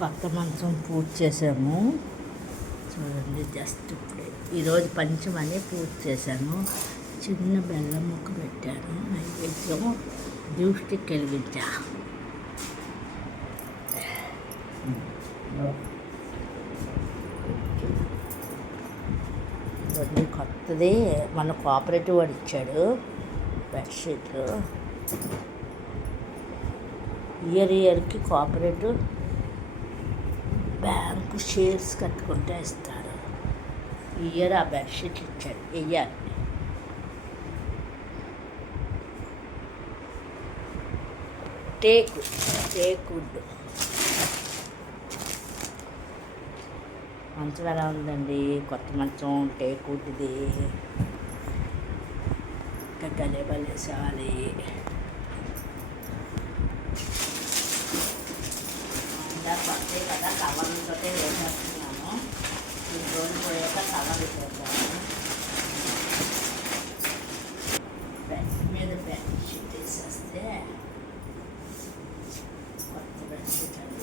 కొత్త మంచం పూజ చేసాము చూడండి. జస్ట్ ఇప్పుడే ఈరోజు పంచమని పూజ చేశాను. చిన్న బెల్లం ముక్క పెట్టాను. నైవేద్యం జ్యూస్ స్టిక్ వెలిగించా. ఇవన్నీ కొత్తది మన కోఆపరేటివ్ వాడు ఇచ్చాడు బెడ్షీట్లు. ఇయర్కి కోఆపరేటివ్ బ్యాంకు షేర్స్ కట్టుకుంటే ఇస్తారు. ఇయర్ ఆ బెడ్షీట్లు ఇచ్చాడు వెయ్యాలి. టేక్ వుడ్ మంచం ఎలా ఉందండి? కొత్త మంచం టేక్ వుడ్ది. ఇంకా గలేబలు వేసేవాలి. కొత్త కదా కవర్లతో వేసేస్తున్నాను. ఈ రోజు పోయాక కవర్ వేసేద్దాము. బెడ్ మీద బెడ్షీట్ వేసేస్తే కొత్త బెడ్షీట్ అండి.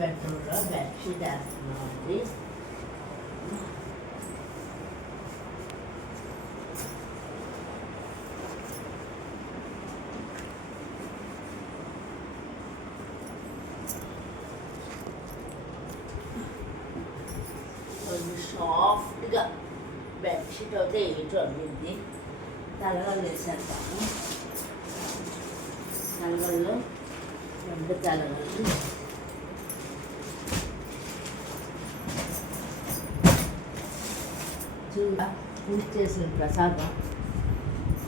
బెడ్రూమ్లో బెడ్షీట్ వేస్తున్నామండి. కొంచెం సాఫ్ట్గా బెడ్షీట్ అయితే ఏటో అమ్మింది. తలగలు వేసేస్తాము. తలగల్లో 2 తలగలు పూజ చేసిన ప్రసాదం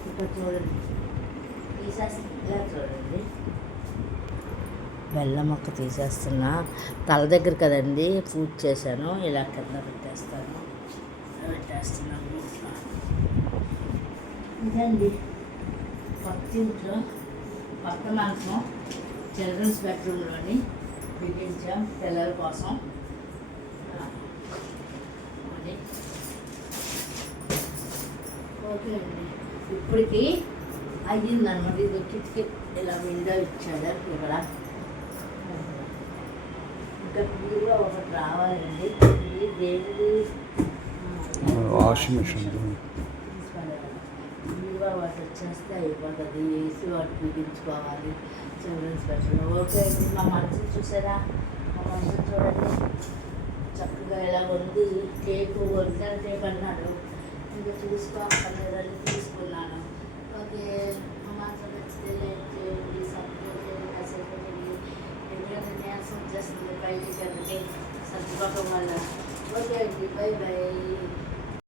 ఇక్కడ చూడండి. తీసేస్తున్నా చూడండి. బెల్లం మొక్క తీసేస్తున్నా. తల దగ్గర కదండి పూజ చేశాను. ఇలా కింద పెట్టేస్తున్నాను. ఇదండి కొత్త ఇంట్లో కొత్త మంచం చిల్డ్రన్స్ బెడ్రూమ్లోని బిగించాం పిల్లల కోసం. ఓకే అండి. ఇప్పటికి అయ్యిందనమాట. ఇది కిటికీ ఇలా విండో ఇచ్చాడు ఇక్కడ. ఇంకా బీరువా ఒకటి రావాలండి. ఇది దేనిది? Washing machine. బీరువా వాటి వచ్చేస్తే అయిపోతుంది. ఏసీ వాటి బిగించుకోవాలి చిల్డ్రన్స్ బెడ్రూమ్. ఓకే అండి. మా మంచం చూసారా? మా మంచం చూడండి చక్కగా ఇలా ఉంది. టేకు ఒరిజినల్ టేప్ అన్నాడు. ఇంకా చూసుకోవాలని తీసుకున్నాను. ఓకే. మా మంచం నచ్చితే లైక్ చేయండి, సబ్స్క్రైబ్ చేయండి, కాసేపు ఎందుకంటే నీరసం వచ్చేస్తుంది పైకి సర్దుకోవటం వల్ల. ఓకే అండి. By by.